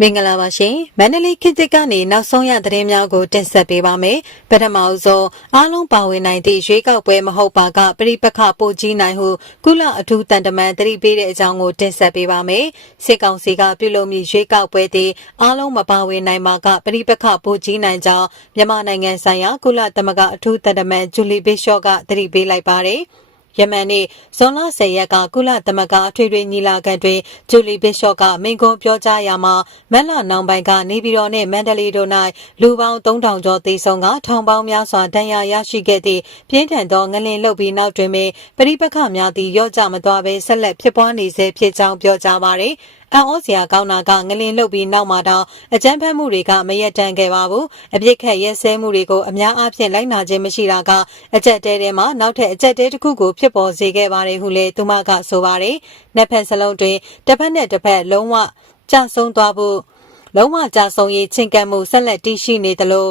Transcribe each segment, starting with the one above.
မင်္ဂလာပါရှင်မန္တလေးခေတ်သစ်ကနေနောက်ဆုံးရသတင်းများကိုတင်ဆက်ပေးပါမယ်ပထမအဆုံးအားလုံးပါဝင်နိုင်သည့်ရွေးကောက်ပွဲမဟုတ်ပါကပြိပခပိုကြီးနိုင်ဟုကုလအထူးတန်တမန်တတိပေးတဲ့အကြောင်းကိုတင်ဆက်ပေးပါမယ်စစ်ကောင်စီကပြုလုပ်မည့်ရွေးကောက်ပွဲသည်အားလုံးမပါဝင်နိုင်ပါကပြိပခပိုကြီးနိုင်ကြောင်းမြန်မာနိုင်ငံဆိုင်ရာကုလသမဂ္ဂအထူးတန်တမန်ဂျူလီဘစ်ရှော့ကတတိပေးလိုက်ပါတယ် ယမန်နေ့ဇွန်လ10ရက်ကကုလသမဂ္ဂအထွေထွေညီလာခံတွင်ဂျူလီဘစ်ရှော့ကမိန့်ခွန်းပြောကြားရာမှာမက်လနောင်ပိုင်းကနေပြည်တော်နှင့်မန္တလေးတို့၌လူပေါင်း3000ကျော်သေဆုံးကထောင်ပေါင်းများစွာဒဏ်ရာရရှိခဲ့သည့်ပြင်းထန်သောငလင်လှုပ်ပြီးနောက်တွင်ပင်ပရိပခများသည့်ရော့ကျမသွားဘဲဆက်လက်ဖြစ်ပွားနေဆဲဖြစ်ကြောင်းပြောကြားပါရယ်အံ့ဩစရာကောင်းတာကငလင်လှုပ်ပြီးနောက်မှာတော့အကြမ်းဖက်မှုတွေကမရက်တန်ခဲ့ပါဘူးအပြစ်ခတ်ရဲဆဲမှုတွေကိုအများအားဖြင့်လိုက်နာခြင်းမရှိတာကအကြက်တဲထဲမှာနောက်ထပ်အကြက်တဲတစ်ခုကိုဖြစ်ပေါ်စေခဲ့ပါတယ်ဟုလည်းသူမကဆိုပါတယ်နှစ်ဖက်စလုံးတွင်တစ်ဖက်နဲ့တစ်ဖက်လုံးဝကြဆုံသွားဖို့လုံးဝကြဆုံရေးချင်းကပ်မှုဆက်လက်တည်ရှိနေသလို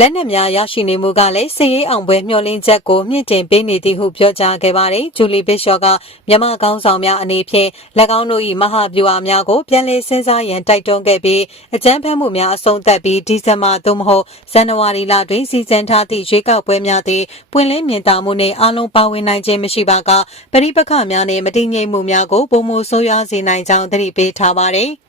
လက်နက်များရရှိနေမှုကလည်းစည်ရေးအောင်ပွဲမျှော်လင့်ချက်ကိုမြင့်တင်ပေးနေသည်ဟုပြောကြားခဲ့ပါတယ်။ဂျူလီဘစ်ရှော့ကမြန်မာကောင်းဆောင်များအနေဖြင့်၎င်းတို့၏မဟာဗျူဟာများကိုပြန်လည်စဉ်းစားရန်တိုက်တွန်းခဲ့ပြီးအကြမ်းဖက်မှုများအဆုံးသတ်ပြီးဒီဇင်ဘာသို့မဟုတ်ဇန်နဝါရီလတွင်စီစဉ်ထားသည့်ရွေးကောက်ပွဲများသည်ပွင့်လင်းမြင်သာမှုနှင့်အားလုံးပါဝင်နိုင်ခြင်းမရှိပါကပရိပခများနှင့်မတည်ငြိမ်မှုများကိုပုံမှုဆိုးရွားစေနိုင်ကြောင်းသတိပေးထားပါတယ်။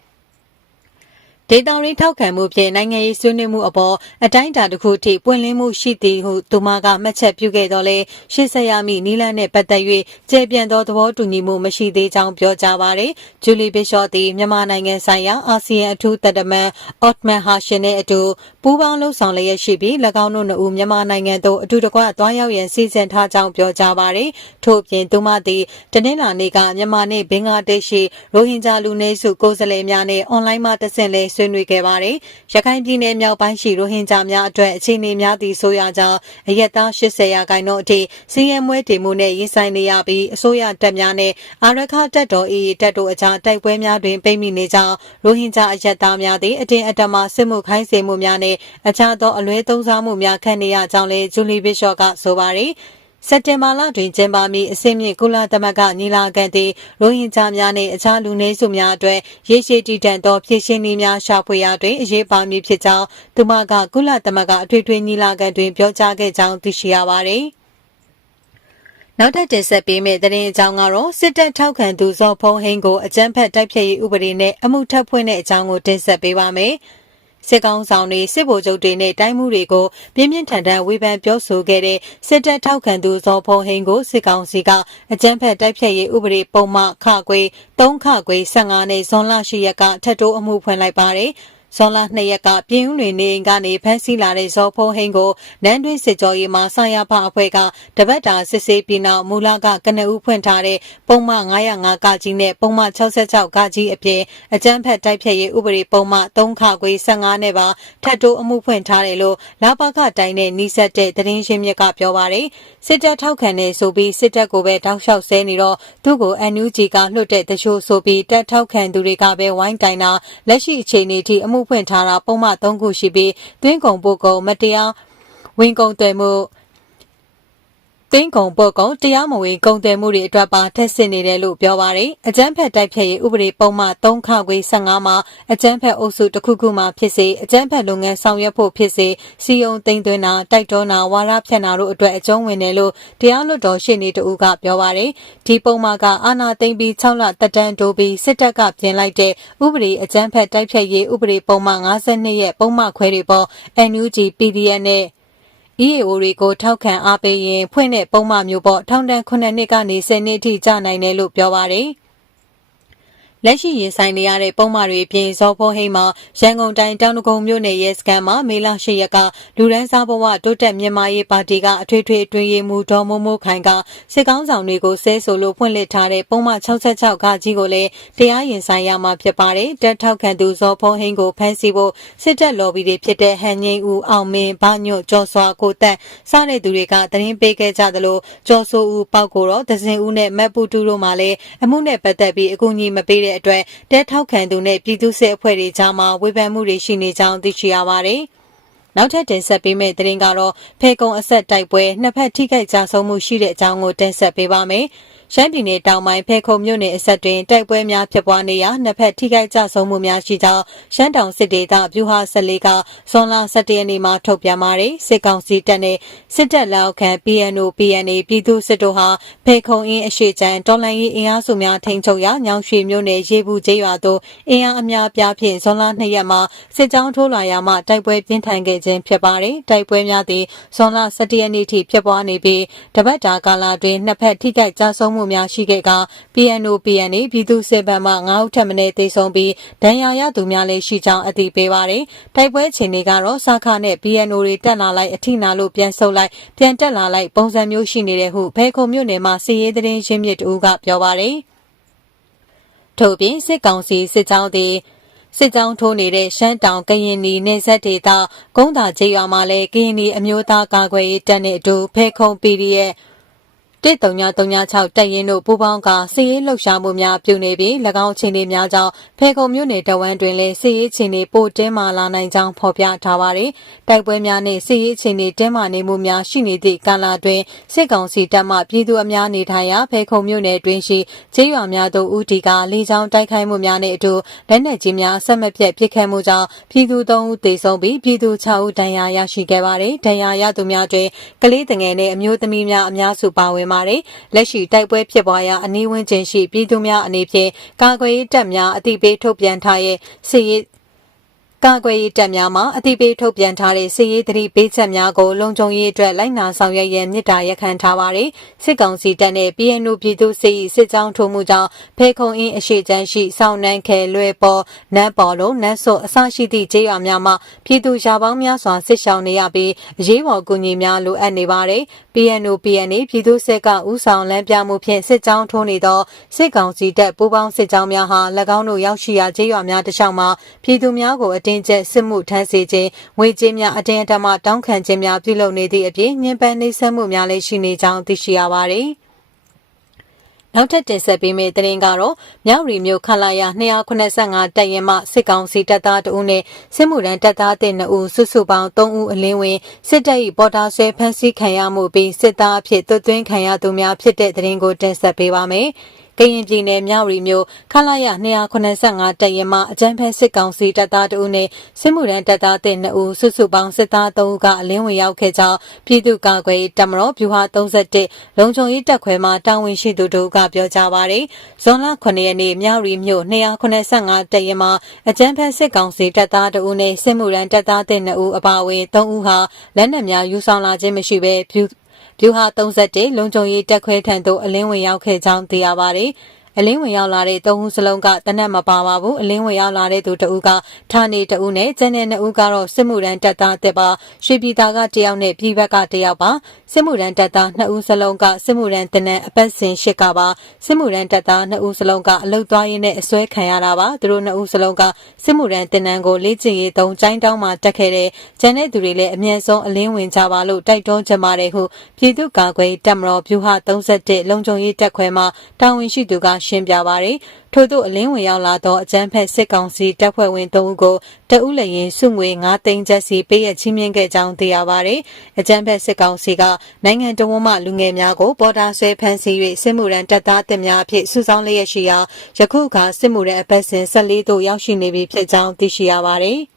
ဒေတာရင်းထောက်ခံမှုဖြင့်နိုင်ငံရေးဆွေးနွေးမှုအပေါ်အတိုင်းအတာတစ်ခုထိပွင့်လင်းမှုရှိသည်ဟုသူမကမှတ်ချက်ပြုခဲ့တော့လဲရှစ်ဆက်ရမည့်နီလန်နှင့်ပတ်သက်၍ကျေပြန့်သောသဘောတူညီမှုမရှိသေးကြောင်းပြောကြားပါရယ်ဂျူလီဘစ်ရှော့သည်မြန်မာနိုင်ငံဆိုင်ရာအာဆီယံအထူးတတမန်အော့မန်ဟာရှင်နဲ့အတူပူးပေါင်းလှုပ်ဆောင်လျက်ရှိပြီး၎င်းတို့နှစ်ဦးမြန်မာနိုင်ငံသို့အတူတကွသွားရောက်ရန်စီစဉ်ထားကြောင်းပြောကြားပါရယ်ထို့ပြင်သူမသည်တနင်္လာနေ့ကမြန်မာနှင့်ဘင်္ဂလားဒေ့ရှ်ရိုဟင်ဂျာလူနည်းစုကိုယ်စားလှယ်များနှင့်အွန်လိုင်းမှတဆင့်လဲဆွေးနွေးခဲ့ပါတယ်။ရခိုင်ပြည်နယ်မြောက်ပိုင်းရှိရိုဟင်ဂျာများအတွက်အခြေအနေများသည့်ဆိုရကြောင်းအရက်သား80ရာခိုင်နှုန်းအထိစီးရဲမွဲတေမှုနဲ့ရင်ဆိုင်နေရပြီးအစိုးရတပ်များနဲ့အာရခတပ်တော် AA တပ်တို့အကြားတိုက်ပွဲများတွင်ပိတ်မိနေကြောင်းရိုဟင်ဂျာအရက်သားများသည်အတင်းအဓမ္မစစ်မှုခိုင်းစေမှုများနဲ့အခြားသောအလွဲသုံးစားမှုများခံနေရကြောင်းလည်းဂျူလီဘစ်ရှော့ကဆိုပါတယ်။ စက်တင်ဘာလတွင်ကျင်းပမည့်အစင်းမြင့်ကုလသမဂ္ဂညီလာခံသည်ရိုဟင်ဂျာများနှင့်အခြားလူနည်းစုများအတွက်ရေရှည်တည်တံ့သောဖြည့်ရှင်းနည်းများရှာဖွေရာတွင်အရေးပါမည်ဖြစ်ကြောင်းသူမကကုလသမဂ္ဂအထွေထွေညီလာခံတွင်ပြောကြားခဲ့ကြောင်းသိရှိရပါသည်နောက်ထပ်တင်ဆက်ပေးမယ့်သတင်းအကြောင်းကတော့စစ်တပ်ထောက်ခံသူဇော်ဖုံးဟင်းကိုအကြမ်းဖက်တိုက်ဖျက်ရေးဥပဒေနဲ့အမှုထပ်ဖွင့်တဲ့အကြောင်းကိုတင်ဆက်ပေးပါမယ်။ စစ်ကောင်ဆောင်တွေစစ်ဗိုလ်ချုပ်တွေနဲ့တိုင်းမှုတွေကိုပြင်းပြင်းထန်ထန်ဝေဖန်ပြောဆိုခဲ့တဲ့စစ်တပ်ထောက်ခံသူဇော်ဖုံဟိန်ကိုစစ်ကောင်စီကအကြမ်းဖက်တိုက်ဖျက်ရေးဥပဒေပုံမှန်ခခွေ3ခခွေ15နဲ့ဇွန်လ10ရက်ကထပ်တိုးအမှုဖွင့်လိုက်ပါတယ်။ ဇွန်လ2ရက်ကပြင်းဦးလွင်နေအိမ်ကနေဖမ်းဆီးလာတဲ့ဇော်ဖုံးဟင်းကိုနန်းတွင်းစစ်ကြောရေးမှာဆာရဖအဖွဲ့ကတပတ်တာစစ်ဆေးပြီးနောက်မူလကကနဦးဖွင့်ထားတဲ့ပုံမှန်905ကကြီးနဲ့ပုံမှန်66ကကြီးအပြင်အကြမ်းဖက်တိုက်ဖျက်ရေးဥပဒေပုံမှန်3ခခွေ15နဲ့ပါထပ်တိုးအမှုဖွင့်ထားတယ်လို့လာပခတိုင်းနဲ့နှီးဆက်တဲ့သတင်းရှင်းမြစ်ကပြောပါတယ်စစ်တပ်ထောက်ခံနေဆိုပြီးစစ်တပ်ကိုပဲတောက်လျှောက်ဆဲနေတော့သူ့ကို NUG ကလွှတ်တဲ့တချို့ဆိုပြီးတပ်ထောက်ခံသူတွေကပဲဝိုင်းတိုင်တာလက်ရှိအခြေအနေထိအမှုဖွင့်ထားတာပုံမှန်၃ခုရှိပြီးသွင်းကုန်ပို့ကုန်မတရားဝင်ကုန်သွယ်မှု တင်းကုံပုတ်ကုံတရားမဝင်ကုန်တယ်မှုတွေအတွက်ပါထက်ဆင့်နေတယ်လို့ပြောပါရယ်အကြမ်းဖက်တိုက်ဖျက်ရေးဥပဒေပုံမှန်3ခခွေ15မှာအကြမ်းဖက်အုပ်စုတစ်ခုခုမှဖြစ်စေအကြမ်းဖက်လုပ်ငန်းဆောင်ရွက်ဖို့ဖြစ်စေစီယုံသိမ်းသွင်းတာတိုက်တွန်းတာဝါရဖြန့်တာတို့အတွက်အကျုံးဝင်တယ်လို့တရားလွှတ်တော်ရှေ့နေတဦးကပြောပါရယ်ဒီပုံမှန်ကအာဏာသိမ်းပြီး6လတက်တန်းတိုးပြီးစစ်တပ်ကပြင်လိုက်တဲ့ဥပဒေအကြမ်းဖက်တိုက်ဖျက်ရေးဥပဒေပုံမှန်52ရဲ့ပုံမှန်ခွဲတွေပေါ် NUG PDF နဲ့ EAO တွေကိုထောက်ခံအားပေးရင်ဖွင့်တဲ့ပုံမှန်မျိုးပေါ့ထောင်ဒဏ်9နှစ်ကနေ10နှစ်ထိကြာနိုင်တယ်လို့ပြောပါတယ်။ လက်ရှိရင်ဆိုင်နေရတဲ့ပုံမှန်တွေအပြင်ဇော်ဖိုးဟိန်းမှာရန်ကုန်တိုင်းတောင်တကုံမြို့နယ်ရဲစခန်းမှာမေလ၈ရက်ကလူရန်စားဘဝတိုးတက်မြန်မာရေးပါတီကအထွေထွေအတွင်းရေးမှူးဒေါ်မိုးမိုးခိုင်ကစစ်ကောင်းဆောင်တွေကိုဆဲဆိုလို့ဖွင့်လှစ်ထားတဲ့ပုံမှန်66ကကြီးကိုလည်းတရားရင်ဆိုင်ရမှာဖြစ်ပါတယ်တက်ထောက်ခံသူဇော်ဖိုးဟိန်းကိုဖမ်းဆီးဖို့စစ်တပ်လော်ဘီတွေဖြစ်တဲ့ဟန်ငိမ့်ဦးအောင်မင်းဗညွတ်ကျော်စွာကိုတက်စတဲ့သူတွေကသတင်းပေးခဲ့ကြသလိုကျော်စိုးဦးပောက်ကိုတော့ဒဇင်ဦးနဲ့မက်ပူတူတို့မှလည်းအမှုနဲ့ပတ်သက်ပြီးအကူအညီမပေးတဲ့တဲ့အတွက်တဲထောက်ခံသူနဲ့ပြည်သူ့စစ်အဖွဲ့တွေကြားမှာဝေဖန်မှုတွေရှိနေကြောင်းသိရှိရပါတယ်။နောက်ထပ်တင်ဆက်ပေးမယ့်သတင်းကတော့ဖေကုံအဆက်တိုက်ပွဲနှစ်ဖက်ထိခိုက်ကြဆုံးမှုရှိတဲ့အကြောင်းကိုတင်ဆက်ပေးပါမယ်။ရှမ်းပြည်နယ်တောင်ပိုင်းဖေခုံမြို့နယ်အစပ်တွင်တိုက်ပွဲများဖြစ်ပွားနေရာနှစ်ဖက်ထိခိုက်ကြဆုံးမှုများရှိကြောင်းရှမ်းတောင်စစ်ဒေသဗျူဟာ14ကဇွန်လ17ရက်နေ့မှာထုတ်ပြန်ပါတယ်စစ်ကောင်စီတပ်နဲ့စစ်တပ်လက်အောက်ခံ PNO PNA ပြည်သူစစ်တို့ဟာဖေခုံအင်းအရှိချံတော်လိုင်းရေးအင်အားစုများထိန်းချုပ်ရာညောင်ရွှေမြို့နယ်ရေဘူးကျေးရွာသို့အင်အားအများပြားဖြင့်ဇွန်လ2ရက်မှာစစ်ကြောင်းထိုးလာရာမှတိုက်ပွဲပြင်းထန်ခဲ့ခြင်းဖြစ်ပါတယ်တိုက်ပွဲများသည်ဇွန်လ17ရက်နေ့ထိဖြစ်ပွားနေပြီးတပတ်တာကာလတွင်နှစ်ဖက်ထိခိုက်ကြဆုံးမှုများရှိခဲ့က PNO PNA ပြည်သူစစ်ဘက်မှ9ဦးထပ်မံတေဆုံးပြီးဒဏ်ရာရသူများလည်းရှိကြောင်းအသိပေးပါတယ်တိုက်ပွဲချိန်တွေကတော့စခနဲ့ PNO တွေတက်လာလိုက်အထိနာလို့ပြန်ဆုတ်လိုက်ပြန်တက်လာလိုက်ပုံစံမျိုးရှိနေတယ်ဟုဖဲခုံမြို့နယ်မှာစီရေးသတင်းရင်းမြစ်တူကပြောပါတယ်ထို့ပြင်စစ်ကောင်စီစစ်ကြောင်းသည်စစ်ကြောင်းထိုးနေတဲ့ရှမ်းတောင်ကရင်နီနယ်စပ်ဒေသကုန်းသာကျေးရွာမှာလည်းကရင်နီအမျိုးသားကာကွယ်ရေးတပ်နဲ့အတူဖဲခုံ PDF 13936တက်ရင်တို့ပူးပေါင်းကစစ်ရေးလှုပ်ရှားမှုများပြုနေပြီး၎င်းချင်းတွေများကြောင့်ဖေခုံမြို့နယ်တဝမ်းတွင်လည်းစစ်ရေးချင်းတွေပိုတင်းမာလာနိုင်ကြောင်းဖော်ပြထားပါတယ်။တိုက်ပွဲများနဲ့စစ်ရေးချင်းတွေတင်းမာနေမှုများရှိနေသည့်ကာလတွင်စစ်ကောင်စီတပ်မှပြည်သူအများနေထိုင်ရာဖေခုံမြို့နယ်တွင်ရှိကျေးရွာများသို့ဦးတီကလေကြောင်းတိုက်ခိုက်မှုများနဲ့အတူလက်နက်ကြီးများဆက်မပြတ်ပစ်ခတ်မှုကြောင့်ပြည်သူ3ဦးသေဆုံးပြီးပြည်သူ6ဦးဒဏ်ရာရရှိခဲ့ပါတယ်။ဒဏ်ရာရသူများတွင်ကလေးငယ်နဲ့အမျိုးသမီးများအများစုပါဝင်ပါတယ်။လက်ရှိတိုက်ပွဲဖြစ်ပွားရာအနီးဝန်းကျင်ရှိပြည်သူများအနေဖြင့်ကာကွယ်ရေးတပ်များအသိပေးထုတ်ပြန်ထားရဲ့စစ်ရေးကာကွယ်ရေးတပ်များမှအသိပေးထုတ်ပြန်ထားတဲ့စစ်ရေးသတိပေးချက်များကိုလုံခြုံရေးအတွက်လိုက်နာဆောင်ရွက်ရန်မြစ်တာရက်ခံထားပါတယ်။စစ်ကောင်စီတပ်နဲ့ PNU ပြည်သူစစ်၏စစ်ကြောင်းထိုးမှုကြောင့်ဖေခုံအင်းအရှိချမ်းရှိစောင်းနှန်းခဲလွယ်ပေါ်နန်းပေါ်လုံးနန်းစော့အစရှိသည့်ကျေးရွာများမှပြည်သူရာပေါင်းများစွာစစ်ရှောင်နေရပြီးအရေးပေါ်ကူညီများလိုအပ်နေပါတယ်။ PNU PNA ပြည်သူစစ်ကဥဆောင်လမ်းပြမှုဖြင့်စစ်ကြောင်းထိုးနေသောစစ်ကောင်စီတပ်ပူးပေါင်းစစ်ကြောင်းများဟာ၎င်းတို့ရောက်ရှိရာကျေးရွာများတစ်လျှောက်မှာပြည်သူများကိုအတင်းကျပ်စစ်မှုထမ်းစေခြင်းငွေကြေးများအတင်းအဓမ္မတောင်းခံခြင်းများပြုလုပ်နေသည့်အပြင်ညှဉ်းပန်းနှိပ်စက်မှုများလည်းရှိနေကြောင်းသိရှိရပါသည် နောက်ထပ်တင်ဆက်ပေးမယ့်သတင်းကတော့မြောက်ရီမြို့ခလာရ285တပ်ရင်မှစစ်ကောင်စီတပ်သားတဦးနဲ့စစ်မှုထမ်းတပ်သားတဲ့2ဦးစုစုပေါင်း3ဦးအလင်းဝင်စစ်တပ်၏ပေါ်တာဆွဲဖမ်းဆီးခံရမှုပြီးစစ်သားအဖြစ်သွတ်သွင်းခံရသူများဖြစ်တဲ့သတင်းကိုတင်ဆက်ပေးပါမယ်။ ကရင်ပြည်နယ်မြောက်ရီမြို့ခလာရ285တပ်ရင်မှအကြမ်းဖက်စစ်ကောင်စီတပ်သားတဦးနဲ့စစ်မှုထမ်းတပ်သားတဲ့2ဦးစုစုပေါင်းစစ်သား3ဦးကအလင်းဝင်ရောက်ခဲ့ကြောင်းပြည်သူ့ကာကွယ်တပ်မတော်ဗျူဟာ31လုံခြုံရေးတပ်ခွဲမှတာဝန်ရှိသူတို့ကပြောကြားပါရယ်ဇွန်လ9ရက်နေ့မြောက်ရီမြို့285တပ်ရင်မှအကြမ်းဖက်စစ်ကောင်စီတပ်သားတဦးနဲ့စစ်မှုထမ်းတပ်သားတဲ့2ဦးအပါအဝင်3ဦးဟာလက်နက်များယူဆောင်လာခြင်းမရှိဘဲ ဗျူဟာ31လုံခြုံရေးတက်ခွဲထံသို့အလင်းဝင်ရောက်ခဲ့ကြောင်းသိရပါတယ်။ အလင်းဝင်ရောက်လာတဲ့သုံးဦးစလုံးကတနက်မပါပါဘူးအလင်းဝင်ရောက်လာတဲ့သူတဦးကဌာနေတဦးနဲ့ကျန်တဲ့နှစ်ဦးကတော့စစ်မှုရန်တပ်သားတစ်ပါရွှေပြည်သားကတယောက်နဲ့ပြည်ဘက်ကတယောက်ပါစစ်မှုရန်တပ်သားနှစ်ဦးစလုံးကစစ်မှုရန်တနက်အပတ်စဉ်ရှစ်ကပါစစ်မှုရန်တပ်သားနှစ်ဦးစလုံးကအလုတ်သွားရင်းနဲ့အစွဲခံရတာပါသူတို့နှစ်ဦးစလုံးကစစ်မှုရန်တင်နန်းကိုလေ့ကျင့်ရေးသုံးကျိုင်းတောင်းမှတက်ခဲ့တဲ့ကျန်တဲ့သူတွေလည်းအမြဲဆုံးအလင်းဝင်ကြပါလို့တိုက်တွန်းကြပါတယ်ဟုပြည်သူ့ကာကွယ်တပ်မတော်ဗျူဟာ31လုံခြုံရေးတပ်ခွဲမှတာဝန်ရှိသူကရှင်းပြပါရယ်ထို့သို့အလင်းဝင်ရောက်လာသောအကြမ်းဖက်စစ်ကောင်စီတပ်ဖွဲ့ဝင်၃ဦးကိုတအုပ်လျင်စုငွေ9သိန်းကျပ်စီပေးရချင်းမြင့်ခဲ့ကြောင်းသိရပါရယ်အကြမ်းဖက်စစ်ကောင်စီကနိုင်ငံတော်မှလူငယ်များကိုပေါ်တာဆွဲဖမ်းဆီး၍စစ်မှုရန်တပ်သားတင်များအဖြစ်စုဆောင်းလျက်ရှိရာယခုအခါစစ်မှုရန်အပတ်စဉ်14သို့ရောက်ရှိနေပြီဖြစ်ကြောင်းသိရှိရပါရယ်